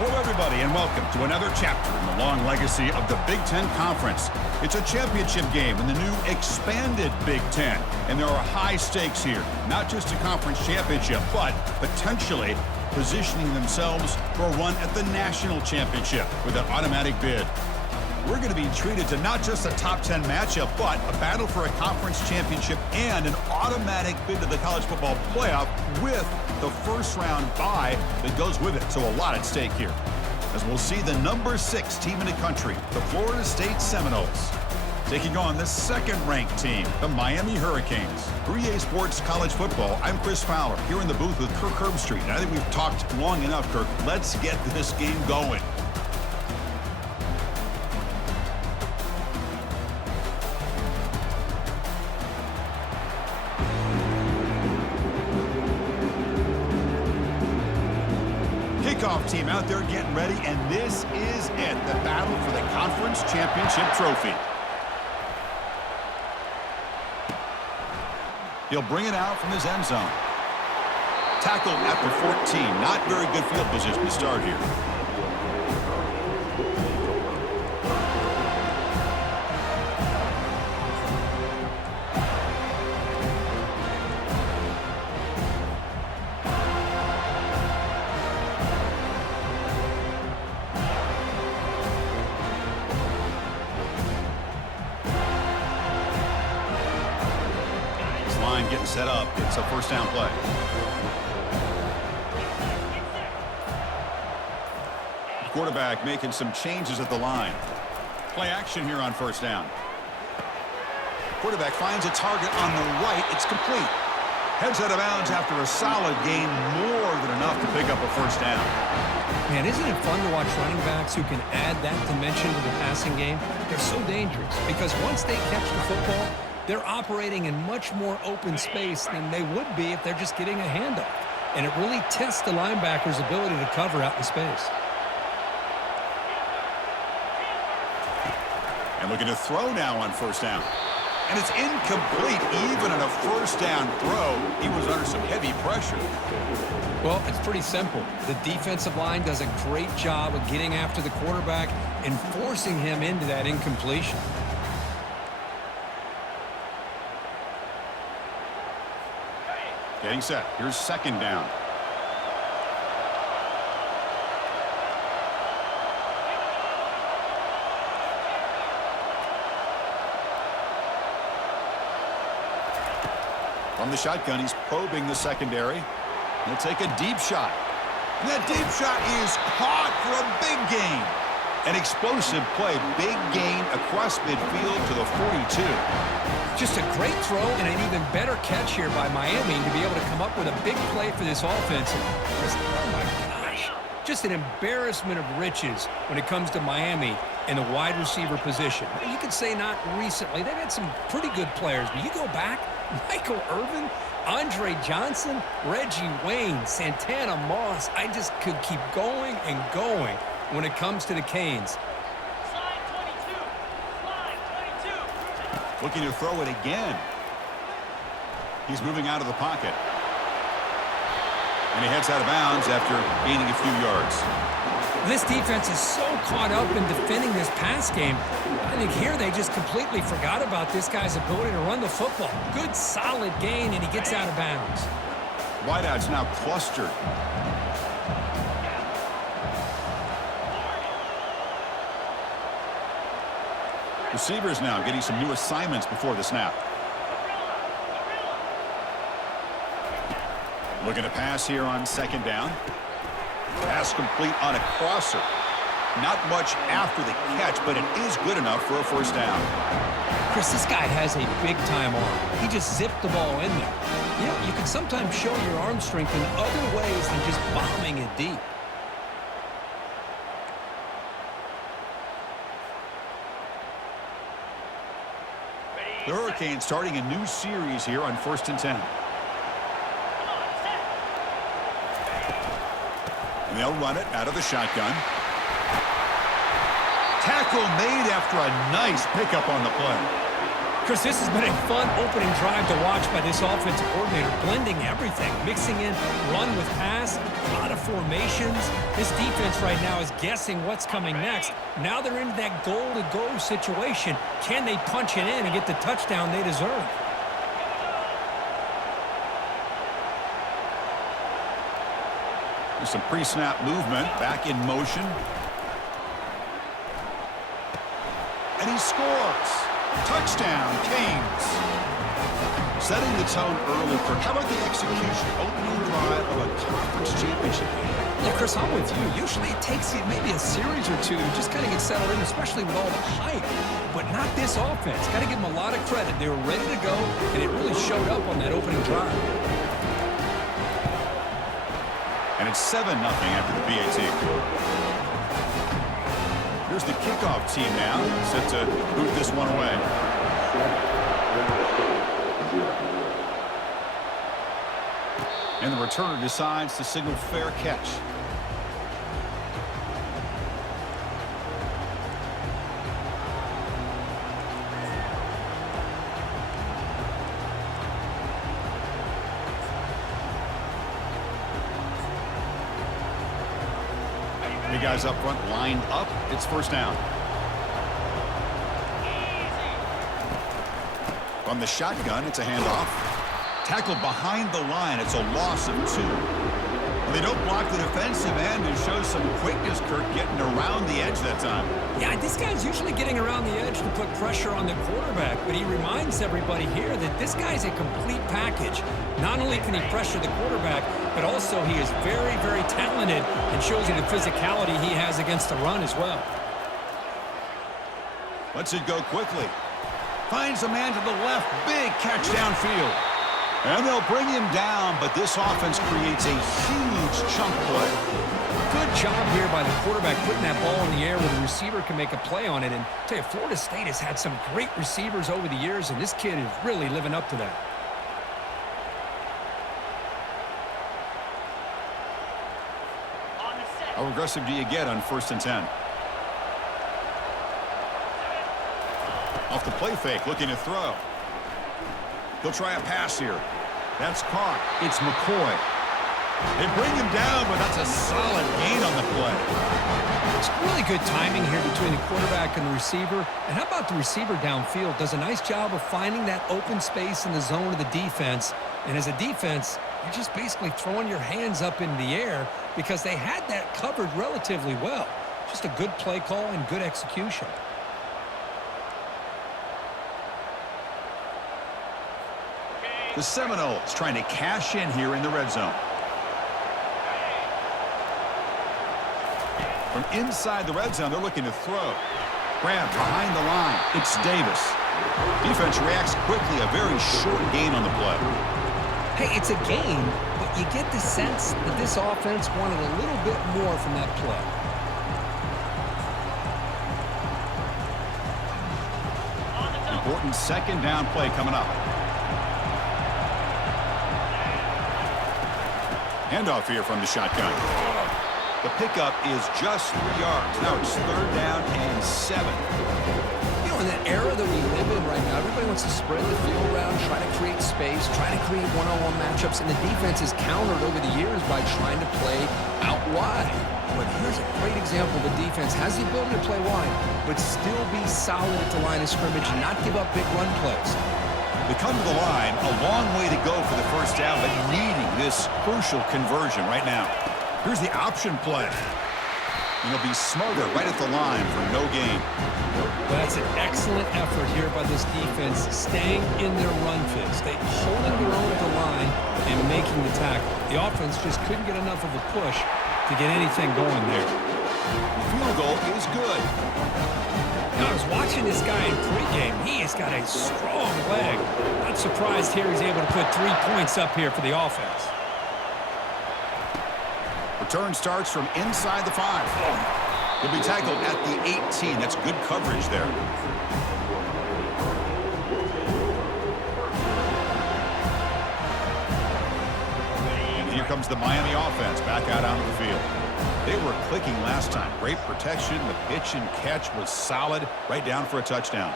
Hello, everybody, and welcome to another chapter in the long legacy of the Big Ten Conference. It's a championship game in the new expanded Big Ten, and there are high stakes here. Not just a conference championship, but potentially positioning themselves for a run at the national championship with an automatic bid. We're going to be treated to not just a top 10 matchup, but a battle for a conference championship and an automatic bid to the college football playoff with the first round bye that goes with it. So a lot at stake here, as we'll see the number 6 team in the country, the Florida State Seminoles, taking on the second-ranked team, the Miami Hurricanes. For EA Sports College Football, I'm Chris Fowler, here in the booth with Kirk Herbstreit. And I think we've talked long enough, Kirk. Let's get this game going. Kickoff team out there getting ready, and this is it, the battle for the conference championship trophy. He'll bring it out from his end zone. Tackled at the 14. Not very good field position to start here. Getting set up. It's a first down play. Quarterback making some changes at the line. Play action here on first down. Quarterback finds a target on the right. It's complete. Heads out of bounds after a solid gain, more than enough to pick up a first down. Man, isn't it fun to watch running backs who can add that dimension to the passing game? They're so dangerous because once they catch the football, they're operating in much more open space than they would be if they're just getting a handoff. And it really tests the linebacker's ability to cover out in space. And looking to throw now on first down. And it's incomplete. Even on a first down throw, he was under some heavy pressure. Well, it's pretty simple. The defensive line does a great job of getting after the quarterback and forcing him into that incompletion. Getting set. Here's second down. From the shotgun, he's probing the secondary. He'll take a deep shot. And that deep shot is caught for a big gain. An explosive play. Big gain across midfield to the 42. Just a great throw and an even better catch here by Miami to be able to come up with a big play for this offense. Oh, my gosh. Just an embarrassment of riches when it comes to Miami in the wide receiver position. You could say not recently. They've had some pretty good players, but you go back, Michael Irvin, Andre Johnson, Reggie Wayne, Santana Moss. I just could keep going and going when it comes to the Canes. Looking to throw it again. He's moving out of the pocket. And he heads out of bounds after gaining a few yards. This defense is so caught up in defending this pass game. I think here they just completely forgot about this guy's ability to run the football. Good, solid gain, and he gets out of bounds. Wideouts now clustered. Receivers now getting some new assignments before the snap. Looking to pass here on second down. Pass complete on a crosser. Not much after the catch, but it is good enough for a first down. Chris, this guy has a big-time arm. He just zipped the ball in there. You know, you can sometimes show your arm strength in other ways than just bombing it deep. The Hurricanes starting a new series here on 1st and 10. And they'll run it out of the shotgun. Tackle made after a nice pickup on the play. Chris, this has been a fun opening drive to watch by this offensive coordinator, blending everything, mixing in run with pass, a lot of formations. This defense right now is guessing what's coming next. Now they're into that goal-to-go situation. Can they punch it in and get the touchdown they deserve? Some pre-snap movement, back in motion. And he scores. Touchdown, Canes. Setting the tone early for how about the execution? Opening drive of a conference championship game. Yeah, Chris, I'm with you. Usually it takes you maybe a series or two to just kind of get settled in, especially with all the hype. But not this offense. Got to give them a lot of credit. They were ready to go, and it really showed up on that opening drive. And it's 7-0 after the BAT. Here's the kickoff team now, set to boot this one away. And the returner decides to signal fair catch. The guys up front lined up. It's first down. From the shotgun, it's a handoff. Tackled behind the line. It's a loss of 2. They don't block the defensive end and show some quickness, Kirk, getting around the edge that time. Yeah, this guy's usually getting around the edge to put pressure on the quarterback, but he reminds everybody here that this guy's a complete package. Not only can he pressure the quarterback, but also he is very, very talented and shows you the physicality he has against the run as well. Lets it go quickly. Finds a man to the left. Big catch downfield. And they'll bring him down, but this offense creates a huge chunk play. Good job here by the quarterback putting that ball in the air where the receiver can make a play on it. And I'll tell you, Florida State has had some great receivers over the years, and this kid is really living up to that. How aggressive do you get on 1st and 10? Off the play fake, looking to throw. He'll try a pass here. That's caught. It's McCoy. They bring him down, but that's a solid gain on the play. It's really good timing here between the quarterback and the receiver. And how about the receiver downfield? Does a nice job of finding that open space in the zone of the defense. And as a defense, you're just basically throwing your hands up in the air because they had that covered relatively well. Just a good play call and good execution. The Seminoles trying to cash in here in the red zone. From inside the red zone, they're looking to throw. Grab behind the line. It's Davis. Defense reacts quickly. A very short gain on the play. Hey, it's a gain, but you get the sense that this offense wanted a little bit more from that play. Important 2nd down play coming up. Handoff here from the shotgun. The pickup is just 3 yards. Now it's 3rd down and 7. You know, in that era that we live in right now, everybody wants to spread the field around, try to create space, try to create one-on-one matchups, and the defense is countered over the years by trying to play out wide. But here's a great example. The defense has the ability to play wide, but still be solid at the line of scrimmage and not give up big run plays. They come to the line, a long way to go for the 1st down, but needing this crucial conversion right now. Here's the option play. And they'll be smarter right at the line for no gain. Well, that's an excellent effort here by this defense, staying in their run fits. They holding their own at the line and making the tackle. The offense just couldn't get enough of a push to get anything going there. The field goal is good. Now, I was watching this guy in pregame. He has got a strong leg. Not surprised here he's able to put 3 points up here for the offense. Return starts from inside the 5. He'll be tackled at the 18. That's good coverage there. And here comes the Miami offense back out onto the field. They were clicking last time. Great protection. The pitch and catch was solid. Right down for a touchdown.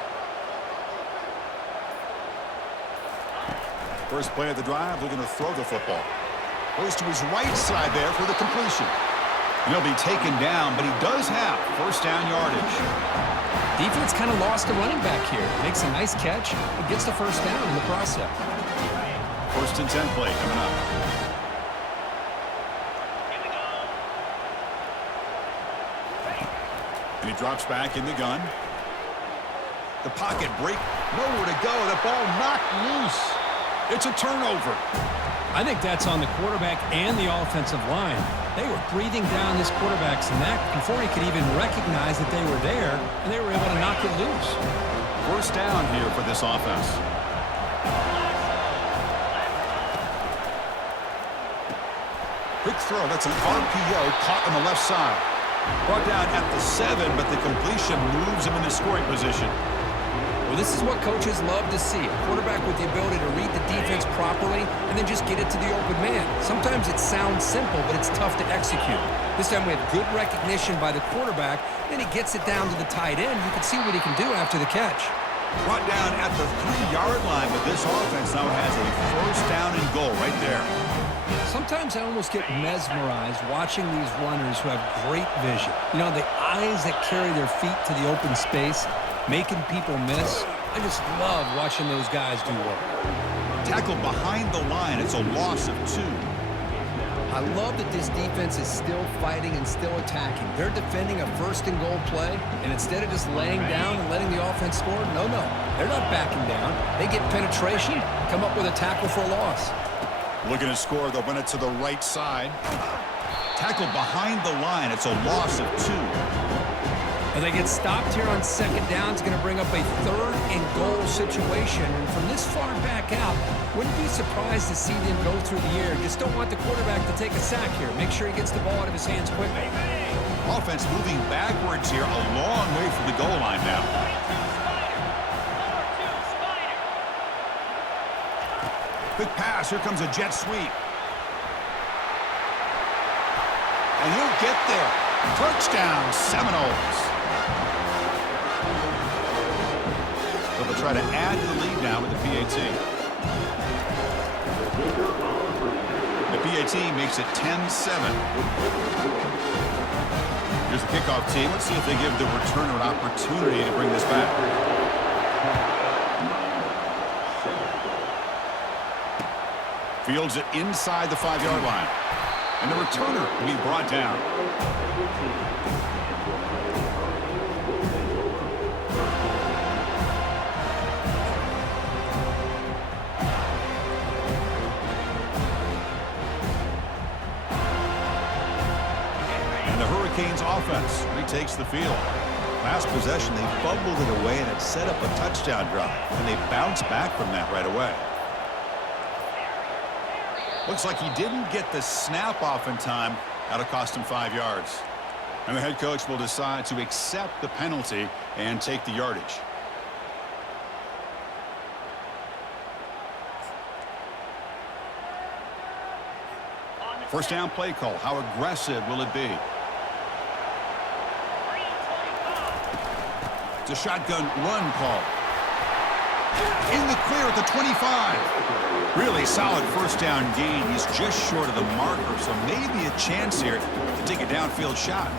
First play of the drive, looking to throw the football. Goes to his right side there for the completion. And he'll be taken down, but he does have first down yardage. Defense kind of lost a running back here. Makes a nice catch and gets the first down in the process. First and 10 play coming up. And he drops back in the gun. The pocket break. Nowhere to go. The ball knocked loose. It's a turnover. I think that's on the quarterback and the offensive line. They were breathing down this quarterback's neck before he could even recognize that they were there, and they were able to knock it loose. First down here for this offense. Quick throw. That's an RPO caught on the left side. Brought down at the 7, but the completion moves him into scoring position. Well, this is what coaches love to see. A quarterback with the ability to read the defense properly and then just get it to the open man. Sometimes it sounds simple, but it's tough to execute. This time we have good recognition by the quarterback. Then he gets it down to the tight end. You can see what he can do after the catch. Brought down at the 3-yard line, but this offense now has a first down and goal right there. Sometimes I almost get mesmerized watching these runners who have great vision. You know, the eyes that carry their feet to the open space, making people miss. I just love watching those guys do work. Tackle behind the line. It's a loss of 2. I love that this defense is still fighting and still attacking. They're defending a first and goal play, and instead of just laying down and letting the offense score, no. They're not backing down. They get penetration, come up with a tackle for a loss. Looking to score, they'll run it to the right side. Tackle behind the line. It's a loss of 2. And they get stopped here on second down. It's going to bring up a third and goal situation. And from this far back out, wouldn't be surprised to see them go through the air. Just don't want the quarterback to take a sack here. Make sure he gets the ball out of his hands quickly. Offense moving backwards here, a long way from the goal line now. Quick pass. Here comes a jet sweep. And he'll get there. Touchdown, Seminoles. So they'll try to add to the lead now with the PAT. The PAT makes it 10-7. Here's the kickoff team. Let's see if they give the returner an opportunity to bring this back. Fields it inside the 5-yard line. And the returner will be brought down. And the Hurricanes offense retakes the field. Last possession, they fumbled it away, and it set up a touchdown drive. And they bounced back from that right away. Looks like he didn't get the snap off in time. That'll cost him 5 yards. And the head coach will decide to accept the penalty and take the yardage. First down play call. How aggressive will it be? It's a shotgun run call. In the clear at the 25. Really solid first down gain. He's just short of the marker, so maybe a chance here to take a downfield shot.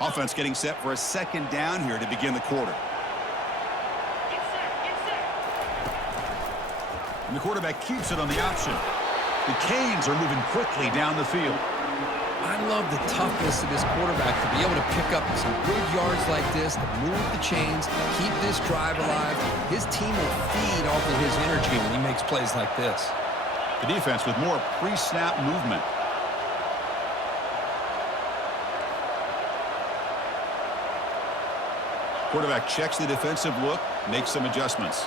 Offense getting set for a second down here to begin the quarter. And the quarterback keeps it on the option. The Canes are moving quickly down the field. I love the toughness of this quarterback to be able to pick up some big yards like this, to move the chains, keep this drive alive. His team will feed off of his energy when he makes plays like this. The defense with more pre-snap movement. Quarterback checks the defensive look, makes some adjustments.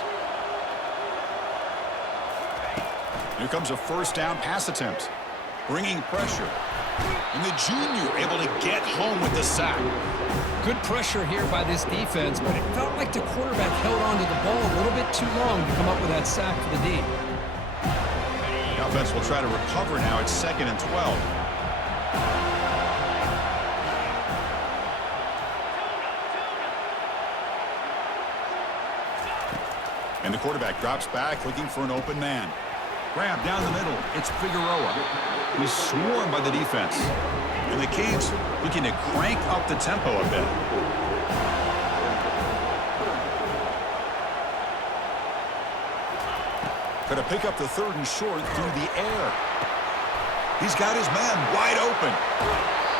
Here comes a first down pass attempt. bringing pressure. And the junior able to get home with the sack. Good pressure here by this defense, but it felt like the quarterback held on to the ball a little bit too long to come up with that sack for the D. The offense will try to recover now. It's 2nd and 12. And the quarterback drops back looking for an open man. Grab down the middle. It's Figueroa. He's swarmed by the defense. And the Canes looking to crank up the tempo a bit. Going to pick up the 3rd and short through the air. He's got his man wide open.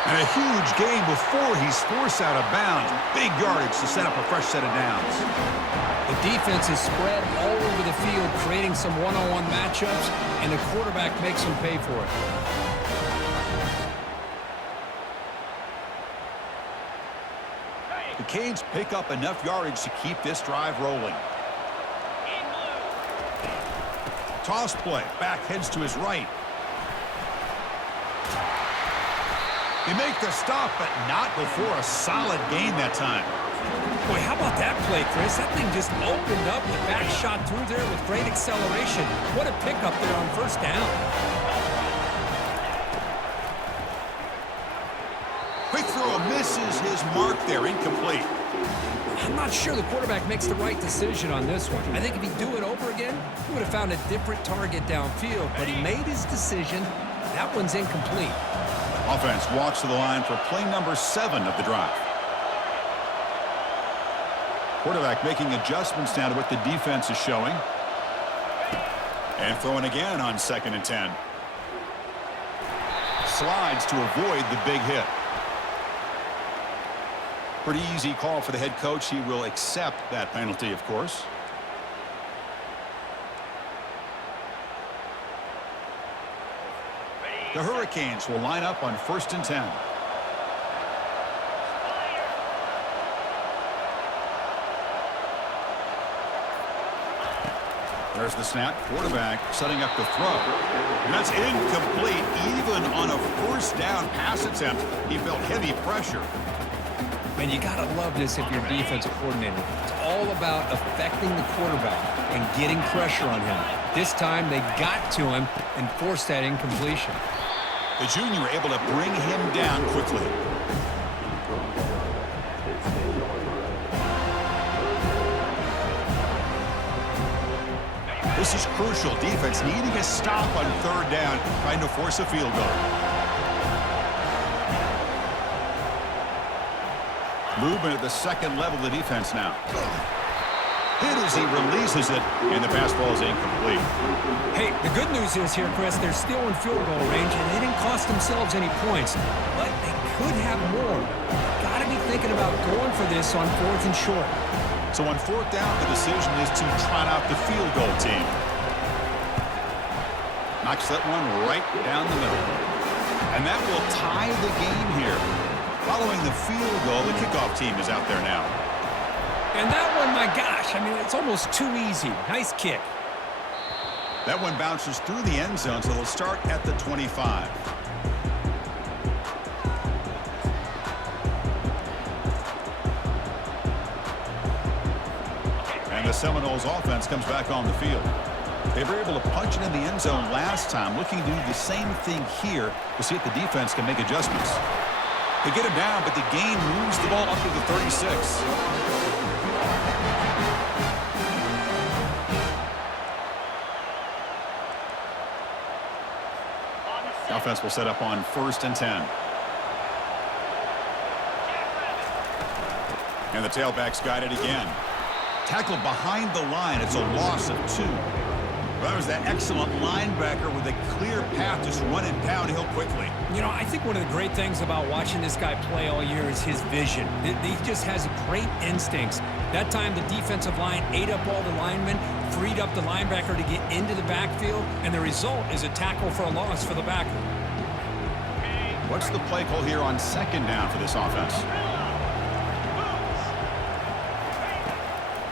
And a huge gain before he's forced out of bounds. Big yardage to set up a fresh set of downs. The defense is spread all over the field, creating some one-on-one matchups, and the quarterback makes them pay for it. The Canes pick up enough yardage to keep this drive rolling. Toss play. Back heads to his right. They make the stop, but not before a solid gain that time. Boy, how about that play, Chris? That thing just opened up. The back shot through there with great acceleration. What a pickup there on 1st down. Quick throw misses his mark there. Incomplete. I'm not sure the quarterback makes the right decision on this one. I think if he'd do it over again, he would have found a different target downfield. But he made his decision. That one's incomplete. Offense walks to the line for play number 7 of the drive. Quarterback making adjustments now to what the defense is showing. And throwing again on 2nd and 10. Slides to avoid the big hit. Pretty easy call for the head coach. He will accept that penalty, of course. The Hurricanes will line up on 1st and 10. There's the snap. Quarterback setting up the throw. And that's incomplete. Even on a 1st down pass attempt, he felt heavy pressure. Man, you got to love this if you're defensive coordinator. It's all about affecting the quarterback and getting pressure on him. This time they got to him and forced that incompletion. The junior able to bring him down quickly. This is crucial. Defense needing a stop on 3rd down, trying to force a field goal. Movement at the 2nd level of the defense now. Hit as he releases it, and the pass ball is incomplete. Hey, the good news is here, Chris, they're still in field goal range, and they didn't cost themselves any points. But they could have more. Got to be thinking about going for this on 4th and short. So on 4th down, the decision is to trot out the field goal team. Knocks that one right down the middle. And that will tie the game here. Following the field goal, the kickoff team is out there now. And that one, my gosh, I mean, it's almost too easy. Nice kick. That one bounces through the end zone, so they'll start at the 25. And the Seminoles offense comes back on the field. They were able to punch it in the end zone last time, looking to do the same thing here to see if the defense can make adjustments. They get him down, but the gain moves the ball up to the 36. The offense will set up on 1st and 10. And the tailback's got it again. Tackled behind the line. It's a loss of 2. Well, that was that excellent linebacker with a clear path just running downhill quickly. You know, I think one of the great things about watching this guy play all year is his vision. He just has great instincts. That time the defensive line ate up all the linemen, freed up the linebacker to get into the backfield, and the result is a tackle for a loss for the backer. What's the play call here on 2nd down for this offense?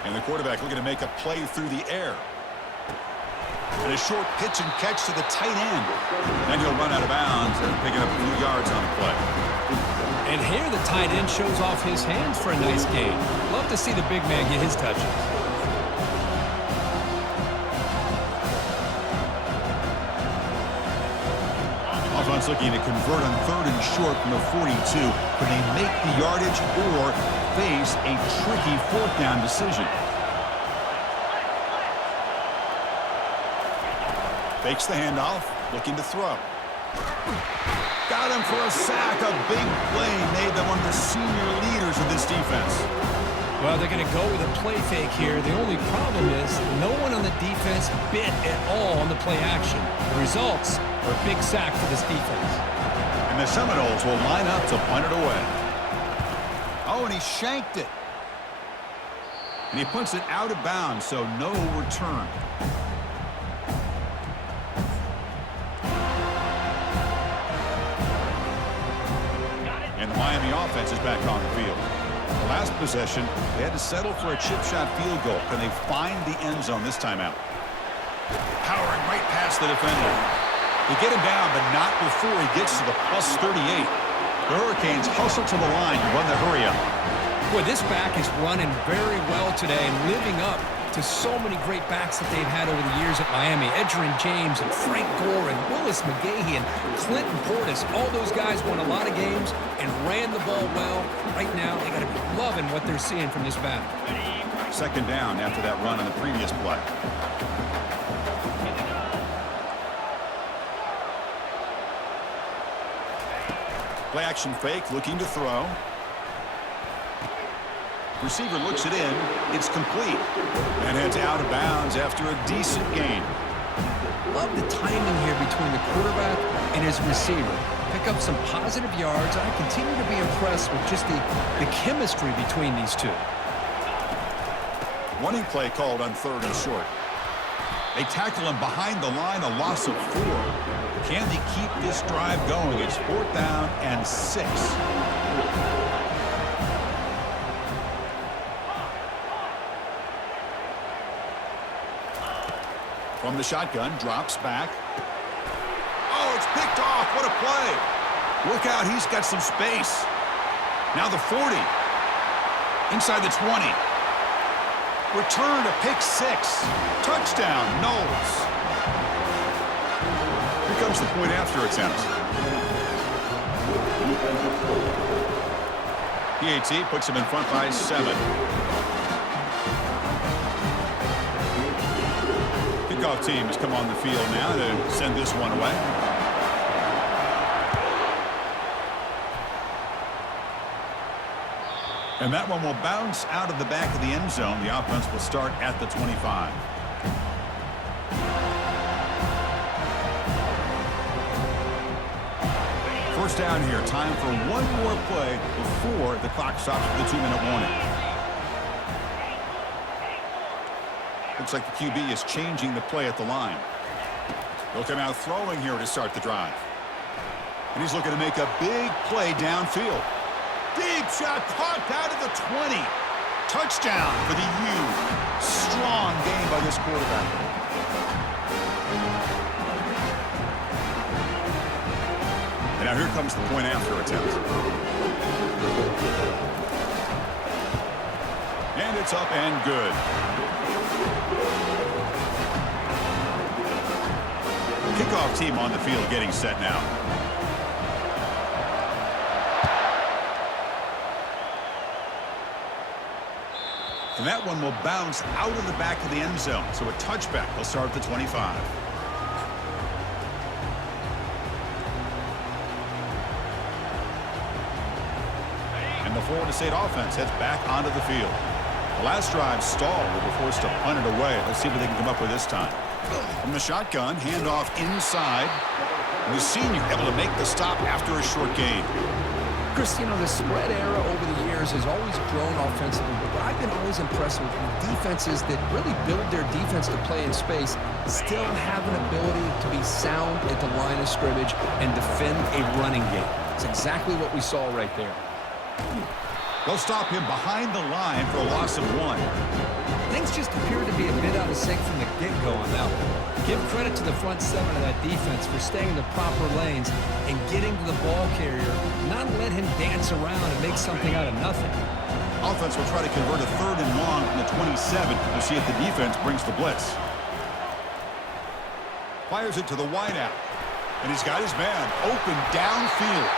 And the quarterback looking to make a play through the air. And a short pitch and catch to the tight end. Then he'll run out of bounds and picking up a few yards on the play. And here the tight end shows off his hands for a nice gain. Love to see the big man get his touches. Offense looking to convert on 3rd and short from the 42. Can they make the yardage or face a tricky 4th down decision? Fakes the handoff, looking to throw. Got him for a sack. A big play made them one of the senior leaders of this defense. Well, they're going to go with a play fake here. The only problem is no one on the defense bit at all on the play action. The results are a big sack for this defense. And the Seminoles will line up to punt it away. Oh, and he shanked it. And he punts it out of bounds, so no return. And the Miami offense is back on the field. The last possession, they had to settle for a chip shot field goal. Can they find the end zone this time out? Powering right past the defender. They get him down, but not before he gets to the plus 38. The Hurricanes hustle to the line to run the hurry up. Boy, this back is running very well today and living up to so many great backs that they've had over the years at Miami. Edgerrin James and Frank Gore and Willis McGahee and Clinton Portis. All those guys won a lot of games and ran the ball well. Right now, they got to be loving what they're seeing from this back. 2nd down after that run on the previous play. Play action fake, looking to throw. Receiver looks it in. It's complete. And heads out of bounds after a decent gain. Love the timing here between the quarterback and his receiver. Pick up some positive yards. I continue to be impressed with just the chemistry between these two. Running play called on 3rd and short. They tackle him behind the line, a loss of 4. Can they keep this drive going? It's 4th down and 6. From the shotgun, drops back. Oh, it's picked off. What a play. Look out, he's got some space. Now the 40. Inside the 20. Return to pick 6. Touchdown, Knowles. Here comes the point after attempt. PAT puts him in front by 7. Kickoff team has come on the field now to send this one away. And that one will bounce out of the back of the end zone. The offense will start at the 25. First down here. Time for one more play before the clock stops with the 2-minute warning. Looks like the QB is changing the play at the line. He'll come out throwing here to start the drive. And he's looking to make a big play downfield. Deep shot caught out of the 20. Touchdown for the U. Strong game by this quarterback. And now here comes the point after attempt. And it's up and good. Kickoff team on the field getting set now. And that one will bounce out of the back of the end zone. So a touchback will start at the 25. And the Florida State offense heads back onto the field. The last drive stalled. They were forced to punt it away. Let's see what they can come up with this time. From the shotgun, handoff inside. And the senior able to make the stop after a short gain. Chris, you know, the spread era over the years has always grown offensively, but I've been always impressed with defenses that really build their defense to play in space, still have an ability to be sound at the line of scrimmage and defend a running game. It's exactly what we saw right there. They'll stop him behind the line for a loss of 1. things just appeared to be a bit out of sync from the get-go on that one. Give credit to the front seven of that defense for staying in the proper lanes and getting to the ball carrier, not let him dance around and make something out of nothing. Offense will try to convert a 3rd and long from the 27 to see if the defense brings the blitz. Fires it to the wideout. And he's got his man open downfield.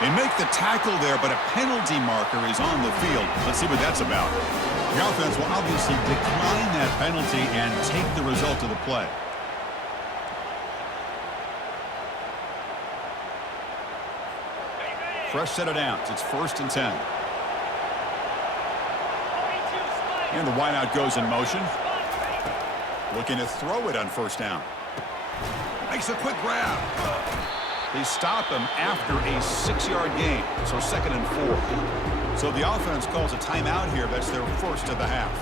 They make the tackle there, but a penalty marker is on the field. Let's see what that's about. The offense will obviously decline that penalty and take the result of the play. Fresh set of downs. It's 1st and 10. And the wideout goes in motion. Looking to throw it on 1st down. Makes a quick grab. They stop him after a 6-yard gain, so 2nd and 4. So the offense calls a timeout here. That's their 1st of the half.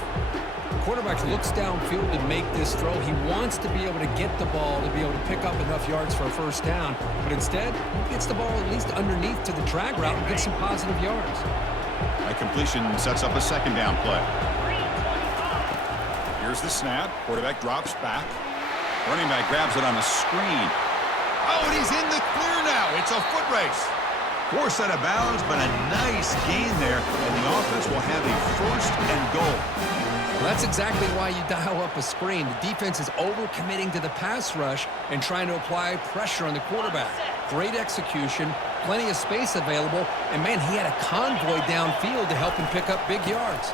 The quarterback looks downfield to make this throw. He wants to be able to get the ball to be able to pick up enough yards for a 1st down, but instead, he gets the ball at least underneath to the drag route and gets some positive yards. That completion sets up a 2nd down play. Here's the snap. Quarterback drops back. Running back grabs it on a screen. Oh, and he's in the clear now. It's a foot race. Forced out of bounds, but a nice gain there, and the offense will have a 1st and goal. Well, that's exactly why you dial up a screen. The defense is overcommitting to the pass rush and trying to apply pressure on the quarterback. Great execution, plenty of space available, and, man, he had a convoy downfield to help him pick up big yards.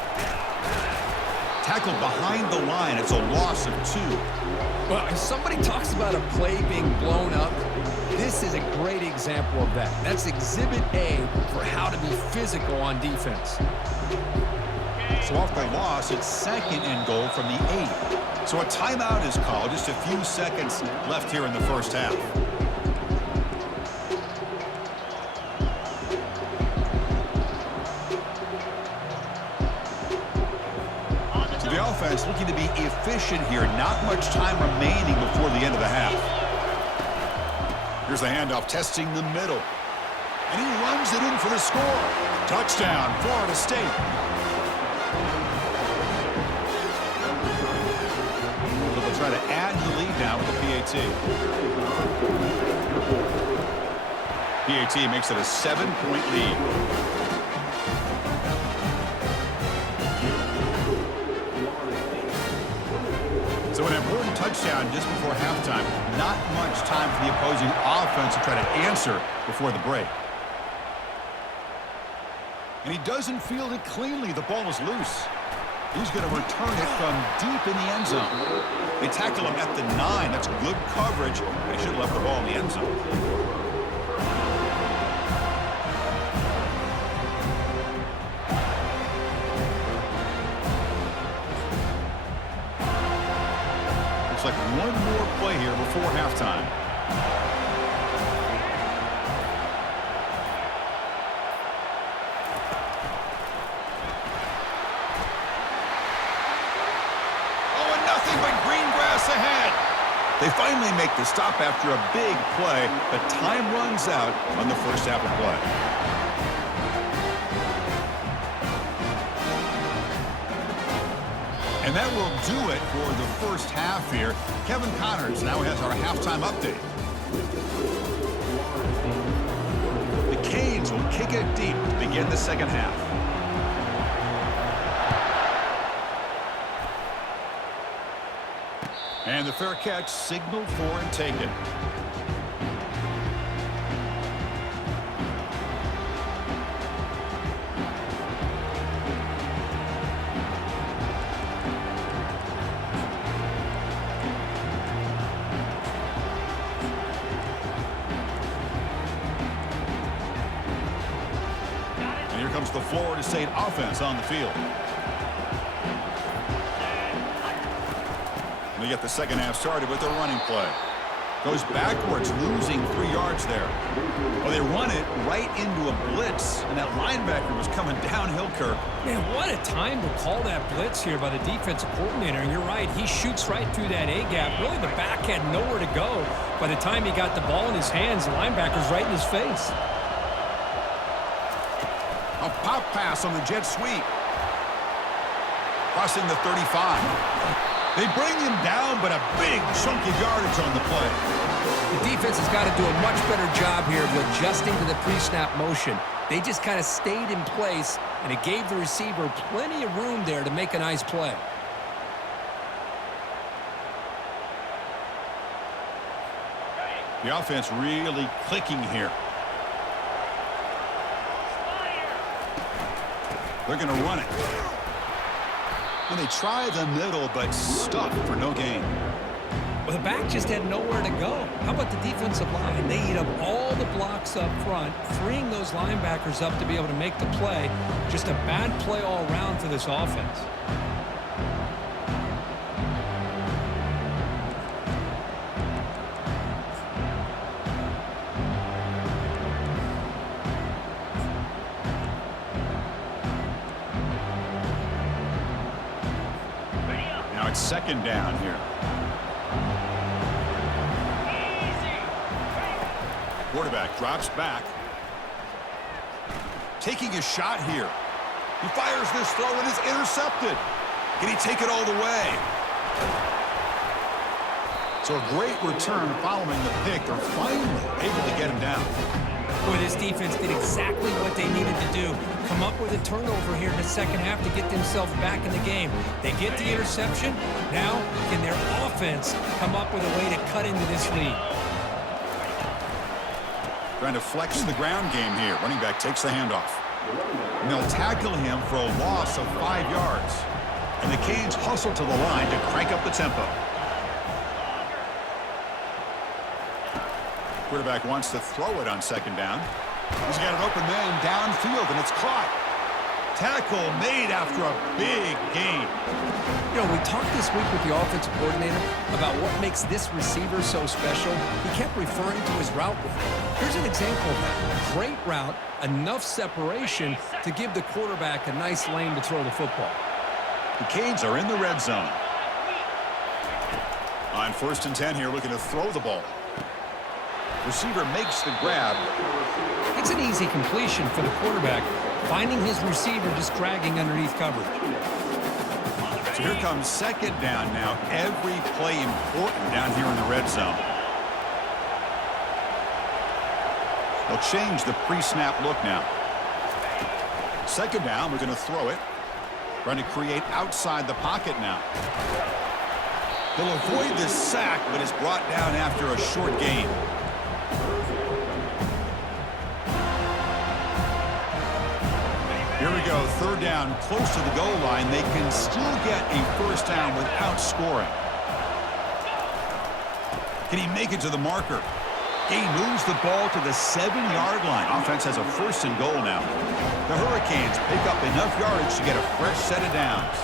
Tackled behind the line. It's a loss of 2. Well, if somebody talks about a play being blown up, this is a great example of that. That's Exhibit A for how to be physical on defense. So off the loss, it's 2nd and goal from the 8. So a timeout is called. Just a few seconds left here in the 1st half. The offense looking to be efficient here. Not much time remaining before the end of the half. Here's the handoff, testing the middle. And he runs it in for the score. Touchdown, Florida State. So they'll try to add the lead now with the PAT. PAT makes it a 7-point lead. So an important touchdown just before halftime. Not much time for the opposing offense to try to answer before the break. And he doesn't field it cleanly. The ball is loose. He's going to return it from deep in the end zone. They tackle him at the 9. That's good coverage. They should have left the ball in the end zone. Like one more play here before halftime. Oh, and nothing but green grass ahead. They finally make the stop after a big play, but time runs out on the 1st half of play. And that will do it for the 1st half here. Kevin Connors now has our halftime update. The Canes will kick it deep to begin the 2nd half. And the fair catch signaled for and taken. Comes the Florida State offense on the field. And they get the 2nd half started with their running play. Goes backwards, losing 3 yards there. Well, they run it right into a blitz, and that linebacker was coming downhill, Kirk. Man, what a time to call that blitz here by the defensive coordinator. And you're right, he shoots right through that A-gap. Really, the back had nowhere to go. By the time he got the ball in his hands, the linebacker's right in his face. A pop pass on the jet sweep. crossing the 35. They bring him down, but a big chunk of yardage on the play. The defense has got to do a much better job here of adjusting to the pre-snap motion. They just kind of stayed in place, and it gave the receiver plenty of room there to make a nice play. The offense really clicking here. They're going to run it. And they try the middle, but stuck for no gain. Well, the back just had nowhere to go. How about the defensive line? They eat up all the blocks up front, freeing those linebackers up to be able to make the play. Just a bad play all around for this offense. Now it's second down here. Quarterback drops back. Taking a shot here. He fires this throw and is intercepted. Can he take it all the way? So a great return following the pick. They're finally able to get him down. Boy, this defense did exactly what they needed to do. Come up with a turnover here in the second half to get themselves back in the game. They get the interception. Now, can their offense come up with a way to cut into this lead? Trying to flex the ground game here. Running back takes the handoff. And they'll tackle him for a loss of 5 yards. And the Canes hustle to the line to crank up the tempo. Quarterback wants to throw it on second down. He's got an open man downfield, and it's caught. Tackle made after a big gain. You know, we talked this week with the offensive coordinator about what makes this receiver so special. He kept referring to his route running. Here's an example of that. Great route, enough separation to give the quarterback a nice lane to throw the football. The Canes are in the red zone. On 1st and 10 here, looking to throw the ball. Receiver makes the grab. It's an easy completion for the quarterback, finding his receiver just dragging underneath coverage. So here comes second down now. Every play important down here in the red zone. They'll change the pre-snap look now. Second down, we're going to throw it. Trying to create outside the pocket now. They'll avoid this sack, but is brought down after a short gain. Here we go, third down, close to the goal line. They can still get a first down without scoring. Can he make it to the marker? He moves the ball to the 7-yard line. Offense has a 1st and goal now. The Hurricanes pick up enough yardage to get a fresh set of downs.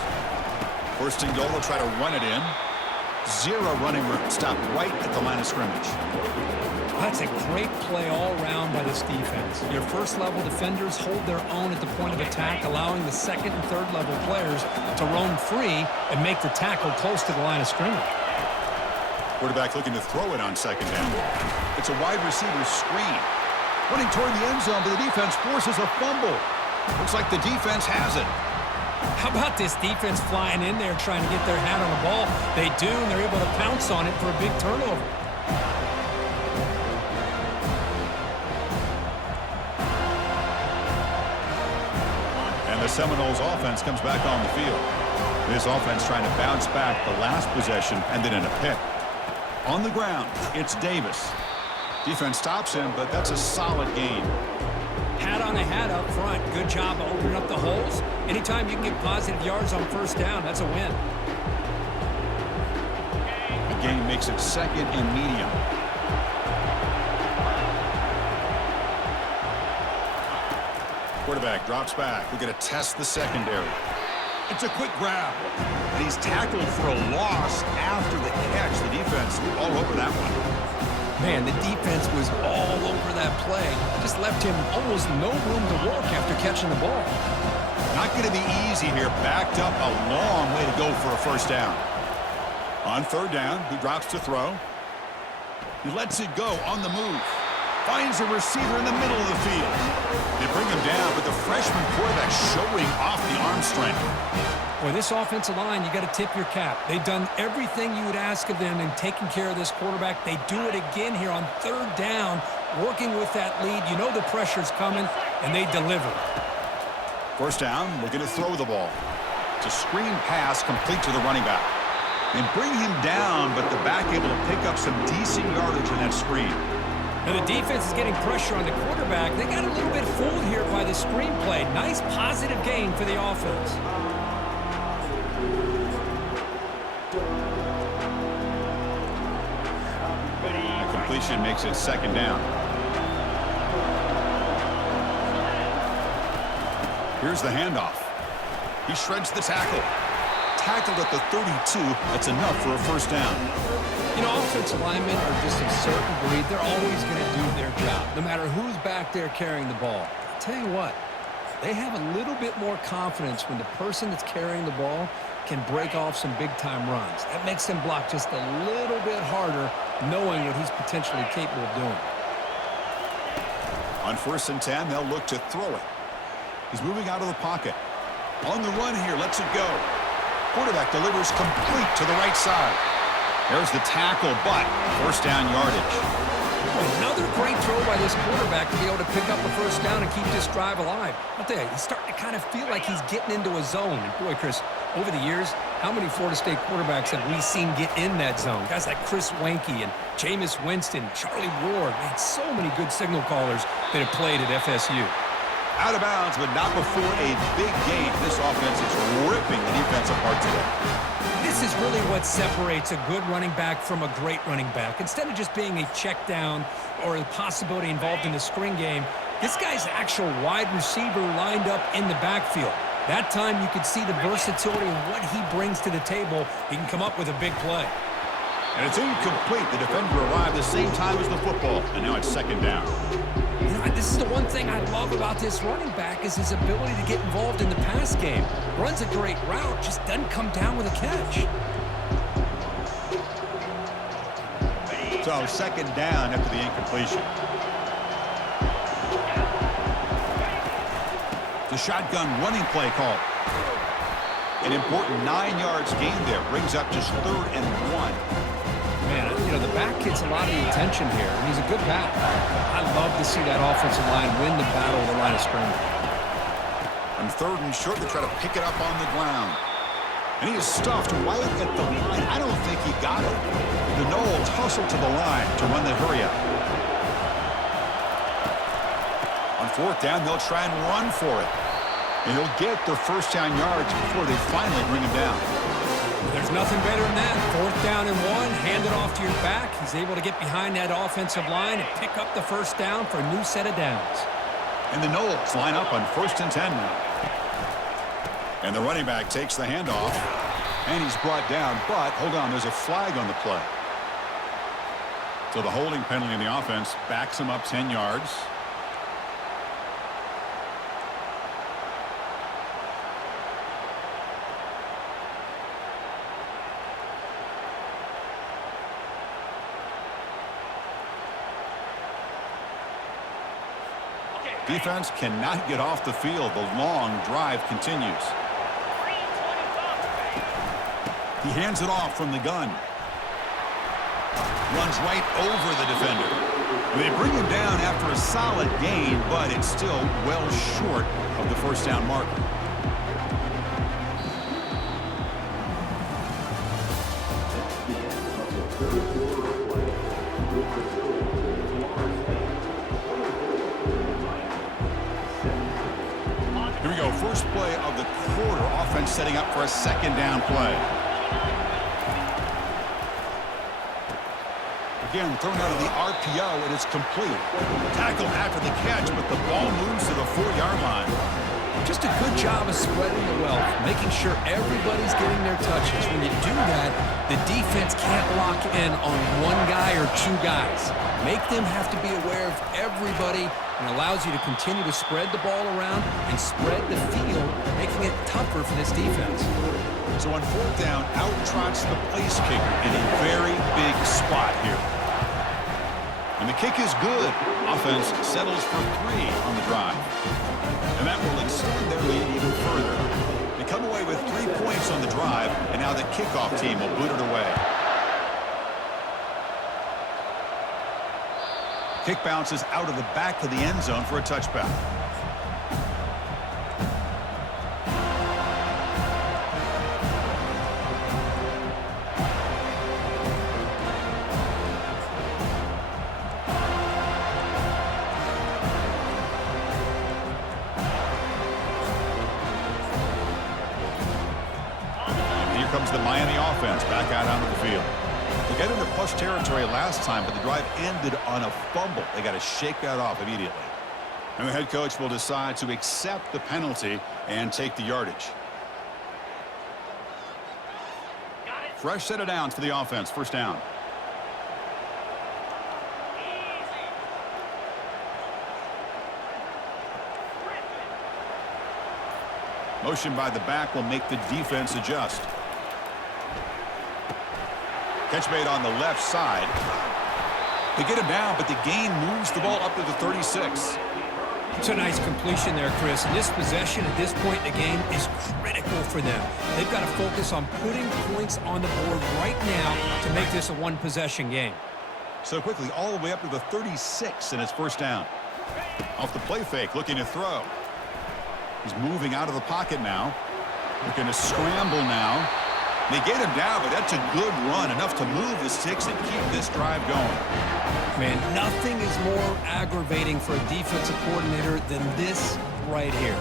1st and goal, they'll try to run it in. 0 running room, stopped right at the line of scrimmage. That's a great play all around by this defense. Your first-level defenders hold their own at the point of attack, allowing the second and third-level players to roam free and make the tackle close to the line of scrimmage. Quarterback looking to throw it on second down. It's a wide receiver screen. Running toward the end zone, but the defense forces a fumble. Looks like the defense has it. How about this defense flying in there trying to get their hat on the ball? They do, and they're able to pounce on it for a big turnover. And the Seminoles offense comes back on the field. This offense trying to bounce back the last possession and then in a pick. On the ground, it's Davis. Defense stops him, but that's a solid gain. Hat on a hat up front. Good job of opening up the holes. Anytime you can get positive yards on first down, that's a win. The gain makes it second and medium. Quarterback drops back. We're going to test the secondary. It's a quick grab. And he's tackled for a loss after the catch. The defense all over that one. Man, the defense was all over that play. Just left him almost no room to work after catching the ball. Not going to be easy here. Backed up a long way to go for a first down. On third down, he drops to throw. He lets it go on the move. Finds a receiver in the middle of the field. They bring him down, but the freshman quarterback showing off the arm strength. Boy, this offensive line, you got to tip your cap. They've done everything you would ask of them in taking care of this quarterback. They do it again here on third down, working with that lead. You know the pressure's coming, and they deliver. First down, we're going to throw the ball. It's a screen pass complete to the running back. And bring him down, but the back able to pick up some decent yardage in that screen. Now the defense is getting pressure on the quarterback. They got a little bit fooled here by the screenplay. Nice positive gain for the offense. The completion makes it second down. Here's the handoff. He shreds the tackle. Tackled at the 32. That's enough for a first down. You know, offensive linemen are just a certain breed. They're always going to do their job, no matter who's back there carrying the ball. I'll tell you what, they have a little bit more confidence when the person that's carrying the ball can break off some big-time runs. That makes them block just a little bit harder, knowing what he's potentially capable of doing. On 1st and 10, they'll look to throw it. He's moving out of the pocket. On the run here, lets it go. Quarterback delivers complete to the right side. There's the tackle, but first down yardage. Another great throw by this quarterback to be able to pick up a first down and keep this drive alive. I'll tell you, he's starting to kind of feel like he's getting into a zone. And boy, Chris, over the years, how many Florida State quarterbacks have we seen get in that zone? Guys like Chris Wenke and Jameis Winston, Charlie Ward. Man, so many good signal callers that have played at FSU. Out of bounds, but not before a big game. This offense is ripping the defense apart today. This is really what separates a good running back from a great running back. Instead of just being a check down or a possibility involved in the screen game, this guy's actual wide receiver lined up in the backfield. That time you could see the versatility and what he brings to the table. He can come up with a big play. And it's incomplete. The defender arrived the same time as the football, and now it's second down. You know, this is the one thing I love about this running back is his ability to get involved in the pass game. Runs a great route, just doesn't come down with a catch. So second down after the incompletion. The shotgun running play call. An important 9 yards gain there. Brings up just 3rd and 1. Man, you know, the back gets a lot of the attention here, and he's a good back. I love to see that offensive line win the battle of the line of scrimmage. On 3rd and short, they try to pick it up on the ground. And he is stuffed right at the line. I don't think he got it. The Knowles hustled to the line to run the hurry up. On 4th down, they'll try and run for it. And he'll get their first down yards before they finally bring him down. There's nothing better than that. 4th down and 1, hand it off to your back. He's able to get behind that offensive line and pick up the first down for a new set of downs. And the Knowles line up on 1st and 10 now. And the running back takes the handoff. And he's brought down, but hold on, there's a flag on the play. So the holding penalty in the offense backs him up 10 yards. Defense cannot get off the field. The long drive continues. He hands it off from the gun. Runs right over the defender. They bring him down after a solid gain, but it's still well short of the first down marker. Here we go, first play of the quarter. Offense setting up for a second down play. Again, thrown out of the RPO, and it's complete. Tackled after the catch, but the ball moves to the 4-yard line. Just a good job of spreading the wealth, making sure everybody's getting their touches. When you do that, the defense can't lock in on one guy or two guys. Make them have to be aware of everybody, and allows you to continue to spread the ball around and spread the field, making it tougher for this defense. So on 4th down, out trots the place kicker in a very big spot here. And the kick is good. Offense settles for 3 on the drive. And that will extend their lead even further. They come away with 3 points on the drive, and now the kickoff team will boot it away. Kick bounces out of the back of the end zone for a touchback. Comes the Miami offense back out onto the field. They got into push territory last time, but the drive ended on a fumble. They got to shake that off immediately. And the head coach will decide to accept the penalty and take the yardage. Fresh set of downs for the offense. First down. Motion by the back will make the defense adjust. Catch made on the left side. They get him down, but the gain moves the ball up to the 36. It's a nice completion there, Chris. And this possession at this point in the game is critical for them. They've got to focus on putting points on the board right now to make this a one-possession game. So quickly, all the way up to the 36, and it's first down. Off the play fake, looking to throw. He's moving out of the pocket now. Looking to scramble now. They get him down, but that's a good run, enough to move the sticks and keep this drive going. Man, nothing is more aggravating for a defensive coordinator than this right here.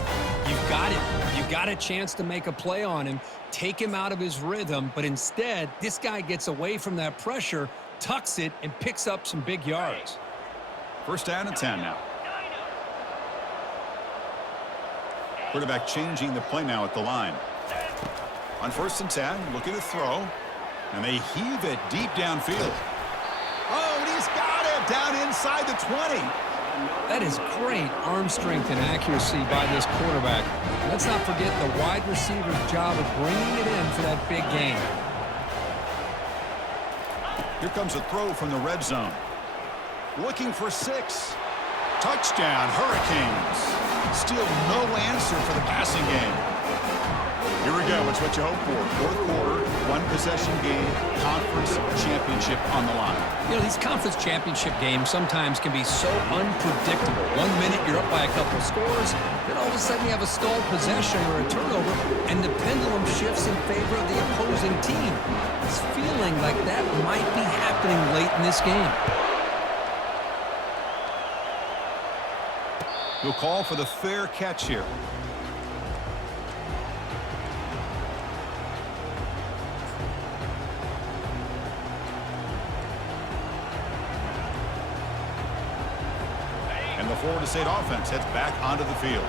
You've got it. You've got a chance to make a play on him, take him out of his rhythm, but instead, this guy gets away from that pressure, tucks it, and picks up some big yards. First down and 10 now. Quarterback changing the play now at the line. On first and 10, looking to throw. And they heave it deep downfield. Oh, and he's got it down inside the 20. That is great arm strength and accuracy by this quarterback. Let's not forget the wide receiver's job of bringing it in for that big gain. Here comes a throw from the red zone. Looking for 6. Touchdown, Hurricanes. Still no answer for the passing game. Here we go. It's what you hope for. Fourth quarter, one-possession game, conference championship on the line. You know, these conference championship games sometimes can be so unpredictable. 1 minute you're up by a couple of scores, then all of a sudden you have a stalled possession or a turnover, and the pendulum shifts in favor of the opposing team. It's feeling like that might be happening late in this game. He'll call for the fair catch here. And the Florida State offense heads back onto the field.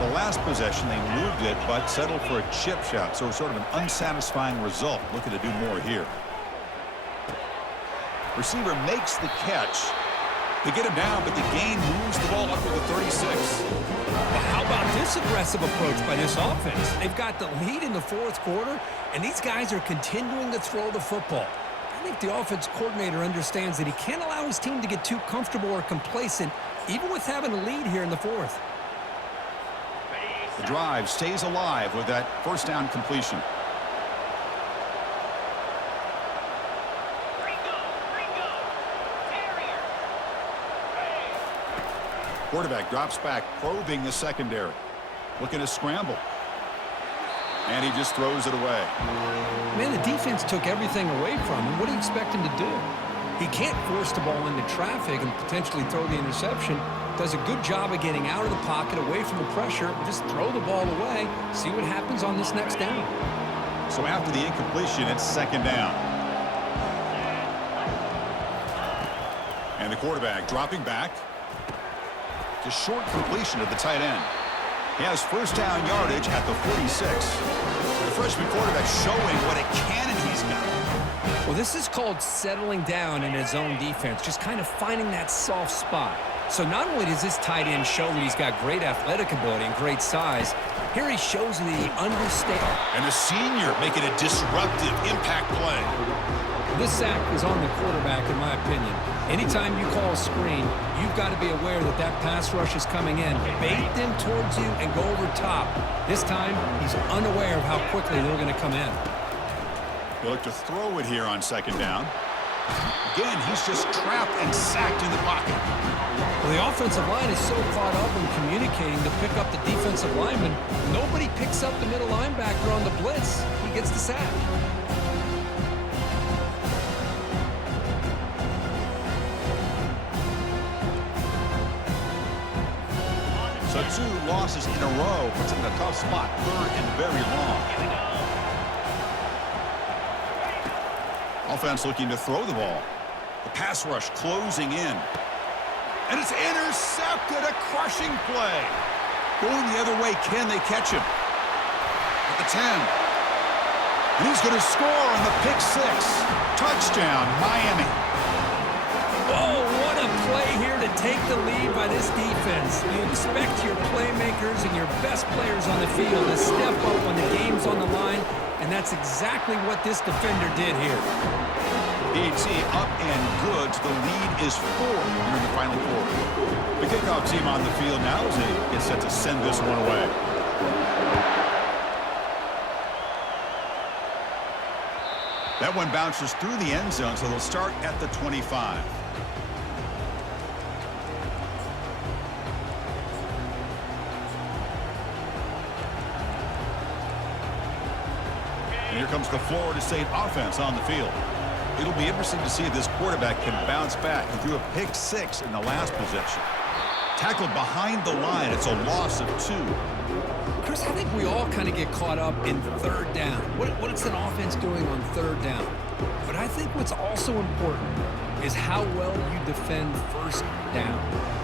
The last possession, they moved it, but settled for a chip shot, so sort of an unsatisfying result. Looking to do more here. Receiver makes the catch. They get him down, but the gain moves the ball up to the 36. Well, how about this aggressive approach by this offense? They've got the lead in the fourth quarter, and these guys are continuing to throw the football. I think the offense coordinator understands that he can't allow his team to get too comfortable or complacent, even with having a lead here in the fourth. The drive stays alive with that first down completion. Quarterback drops back, probing the secondary. Looking to scramble. And he just throws it away. Man, the defense took everything away from him. What do you expect him to do? He can't force the ball into traffic and potentially throw the interception. Does a good job of getting out of the pocket, away from the pressure, just throw the ball away, see what happens on this next down. So after the incompletion, it's second down. And the quarterback dropping back. Just short completion of the tight end. He has first down yardage at the 46. The freshman quarterback showing what a cannon he's got. Well, this is called settling down in his own defense, just kind of finding that soft spot. So not only does this tight end show that he's got great athletic ability and great size, here he shows that he understands. And a senior making a disruptive impact play. This sack is on the quarterback, in my opinion. Anytime you call a screen, you've got to be aware that that pass rush is coming in. Bait them towards you and go over top. This time, he's unaware of how quickly they're going to come in. They look to throw it here on second down. Again, he's just trapped and sacked in the pocket. Well, the offensive line is so caught up in communicating to pick up the defensive lineman, nobody picks up the middle linebacker on the blitz. He gets the sack. So 2 losses in a row puts him in a tough spot, 3rd and very long. Offense looking to throw the ball. The pass rush closing in. And it's intercepted, a crushing play. Going the other way, can they catch him? At the 10. And he's going to score on the pick 6. Touchdown, Miami. Oh, what a play here to take the lead by this defense. You expect your playmakers and your best players on the field to step up when the game's on the line, and that's exactly what this defender did here. BT up and good. The lead is 4 here in the final quarter. The kickoff team on the field now as they get set to send this one away. That one bounces through the end zone, so they'll start at the 25. And here comes the Florida State offense on the field. It'll be interesting to see if this quarterback can bounce back. He threw a pick 6 in the last possession. Tackled behind the line. It's a loss of 2. Chris, I think we all kind of get caught up in 3rd down. What is an offense doing on 3rd down? But I think what's also important is how well you defend 1st down.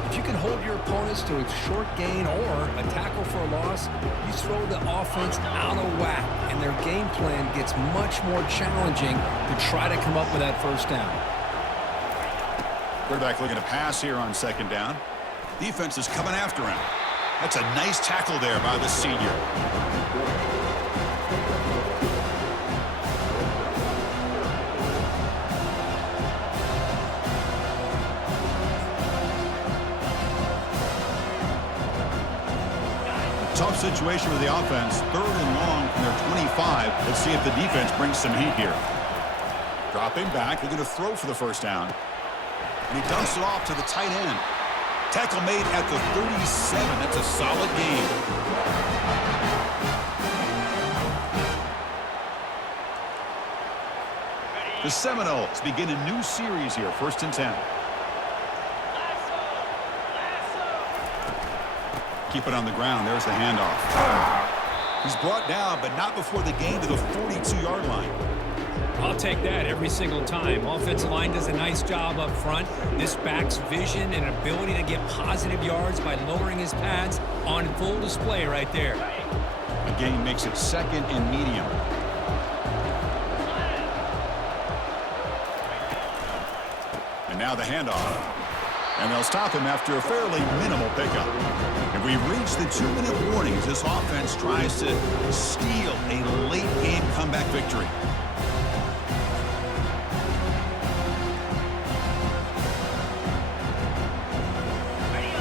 If you can hold your opponents to a short gain or a tackle for a loss, you throw the offense out of whack, and their game plan gets much more challenging to try to come up with that 1st down. Quarterback looking to pass here on 2nd down. Defense is coming after him. That's a nice tackle there by the senior. Tough situation with the offense. 3rd and long from their 25. Let's see if the defense brings some heat here. Dropping back. They're going to throw for the 1st down. And he dumps it off to the tight end. Tackle made at the 37. That's a solid gain. The Seminoles begin a new series here. 1st and 10. Keep it on the ground. There's the handoff. He's brought down, but not before the gain to the 42-yard line. I'll take that every single time. Offensive line does a nice job up front. This back's vision and ability to get positive yards by lowering his pads on full display right there. The gain makes it 2nd and medium. And now the handoff. And they'll stop him after a fairly minimal pickup. And we've reached the 2-minute warning as this offense tries to steal a late-game comeback victory.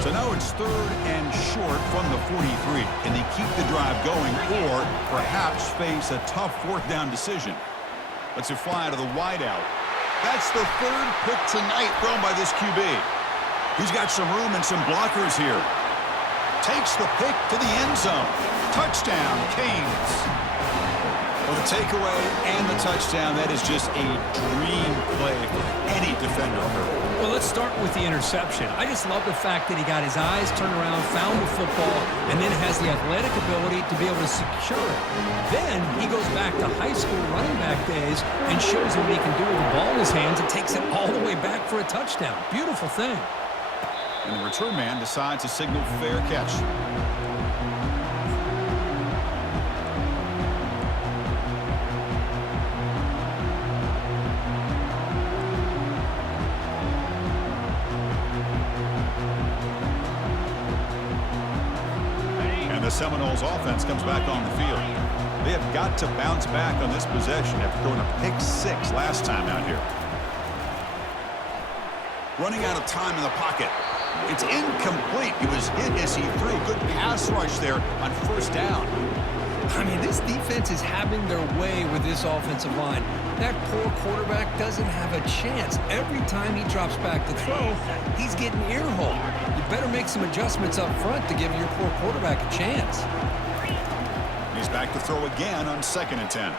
So now it's 3rd and short from the 43. Can they keep the drive going or perhaps face a tough 4th down decision? Let's it fly to the wideout. That's the 3rd pick tonight thrown by this QB. He's got some room and some blockers here. Takes the pick to the end zone. Touchdown, Canes. Well, the takeaway and the touchdown, that is just a dream play for any defender. Well, let's start with the interception. I just love the fact that he got his eyes turned around, found the football, and then has the athletic ability to be able to secure it. Then he goes back to high school running back days and shows him what he can do with the ball in his hands and takes it all the way back for a touchdown. Beautiful thing. And the return man decides to signal fair catch. And the Seminoles offense comes back on the field. They have got to bounce back on this possession after throwing a pick 6 last time out here. Running out of time in the pocket. It's incomplete. He was hit as he threw. Good pass rush there on first down. I mean, this defense is having their way with this offensive line. That poor quarterback doesn't have a chance. Every time he drops back to throw, he's getting ear-holed. You better make some adjustments up front to give your poor quarterback a chance. He's back to throw again on 2nd and 10.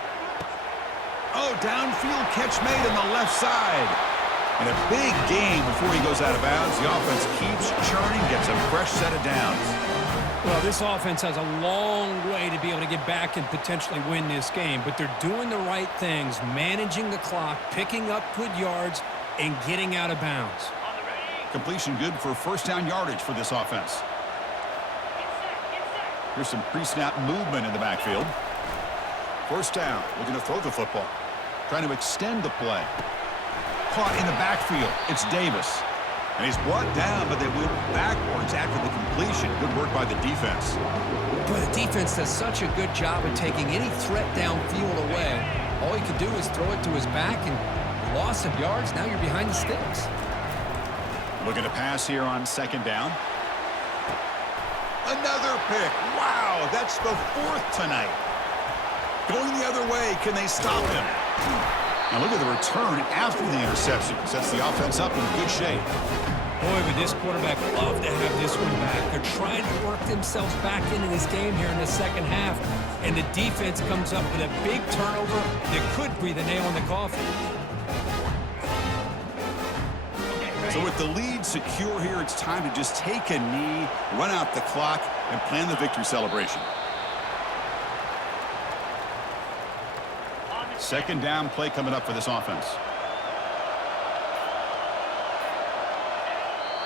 Oh, downfield catch made on the left side. And a big gain before he goes out of bounds. The offense keeps churning, gets a fresh set of downs. Well, this offense has a long way to be able to get back and potentially win this game, but they're doing the right things, managing the clock, picking up good yards, and getting out of bounds. Completion good for first down yardage for this offense. Here's some pre-snap movement in the backfield. First down, looking to throw the football. Trying to extend the play. Caught in the backfield. It's Davis. And he's brought down, but they went backwards after the completion. Good work by the defense. But the defense does such a good job of taking any threat downfield away. All he could do is throw it to his back and lost some yards. Now you're behind the sticks. Looking to pass here on 2nd down. Another pick. Wow, that's the 4th tonight. Going the other way. Can they stop him? And look at the return after the interception. Sets the offense up in good shape. Boy, would this quarterback love to have this one back. They're trying to work themselves back into this game here in the second half. And the defense comes up with a big turnover that could be the nail in the coffin. So with the lead secure here, it's time to just take a knee, run out the clock, and plan the victory celebration. 2nd down play coming up for this offense.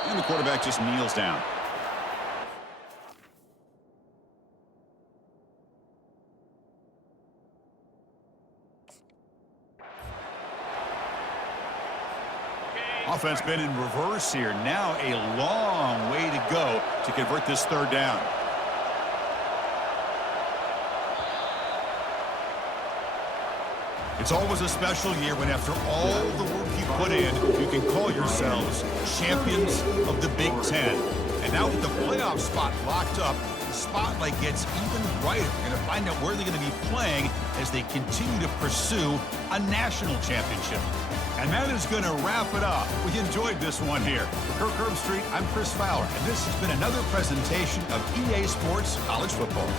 And the quarterback just kneels down. Offense been in reverse here. Now a long way to go to convert this 3rd down. It's always a special year when after all the work you put in, you can call yourselves champions of the Big Ten. And now with the playoff spot locked up, the spotlight gets even brighter. We're going to find out where they're going to be playing as they continue to pursue a national championship. And that is going to wrap it up. We enjoyed this one here. For Kirk Herbstreit, I'm Chris Fowler, and this has been another presentation of EA Sports College Football.